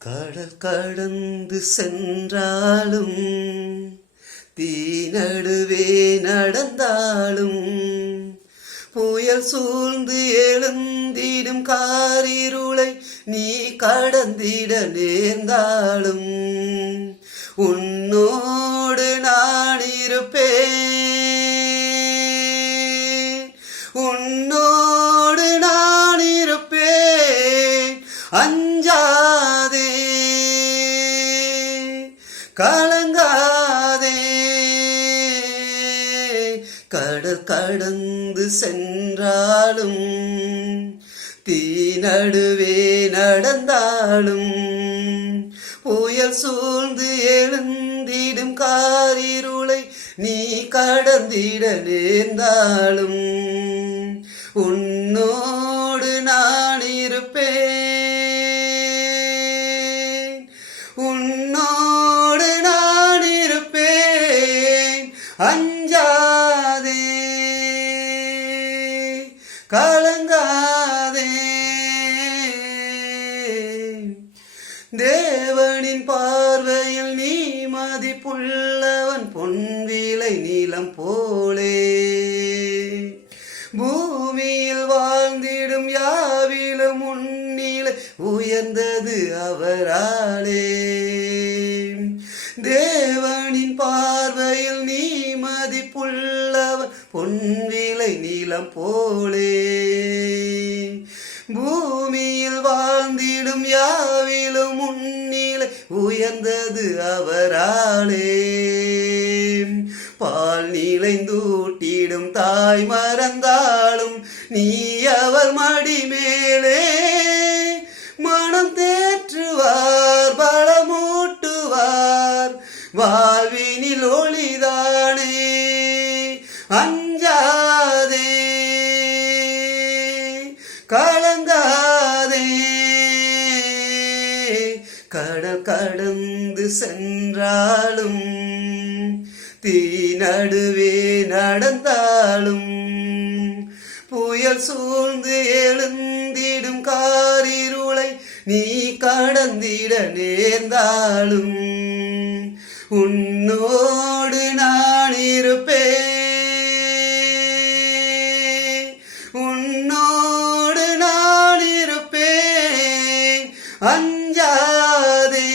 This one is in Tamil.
கடல் கடந்து சென்றாலும் தீ நடுவே நடந்தாலும் புயல் சூழ்ந்து எழுந்திடும் காரிருளை நீ கடந்திட நேர்ந்தாலும் உன்னோடு நான் இருப்பேன், உன்னோடு நான் இருப்பேன். அஞ்சாதே, கலங்காதே. கடல் கடந்து சென்றாலும் தீ நடுவே நடந்தாலும் புயல் சூழ்ந்து எழுந்திடும் காரிருளை நீ கடந்திட நேர்ந்தாலும் உன்னோடு நான் இருப்பேன், உன்னோடு நான் இருப்பேன். அஞ்சாதே, கலங்காதே. தேவனின் பார்வையில் நீ மதிப்புள்ளவன், பொன்விலை நீலம் போலே. பூமியில் வாழ்ந்திடும் யாவிலும் முன்னிலை உயர்ந்தது அவராலே. தேவனின் பார்வையில் நீ மதிப்புள்ளவன், பொன்விலை நீலம் போலே. பூமியில் வாழ்ந்திடும் யாவிலும் முன்னிலை உயர்ந்தது அவராலே. பால் நிலைந்தூட்டிடும் தாய் மறந்தாலும் நீ அவர் மடி மேலே மனம் தேற்றுவார், பலமூட்டுவார், வாழ்வினில் ஒளிதானே. அஞ்சாதே, கலங்காதே. கடல் கடந்து சென்றாலும் தீ நடுவே நடந்தாலும் புயல் சூழ்ந்து எழுந்திடும் காரிருளை நீ கடந்திட நேர்ந்தாலும் உன்னோடு நான் இருப்பேன், உன்னோடு நான் இருப்பேன். அஞ்சாதே,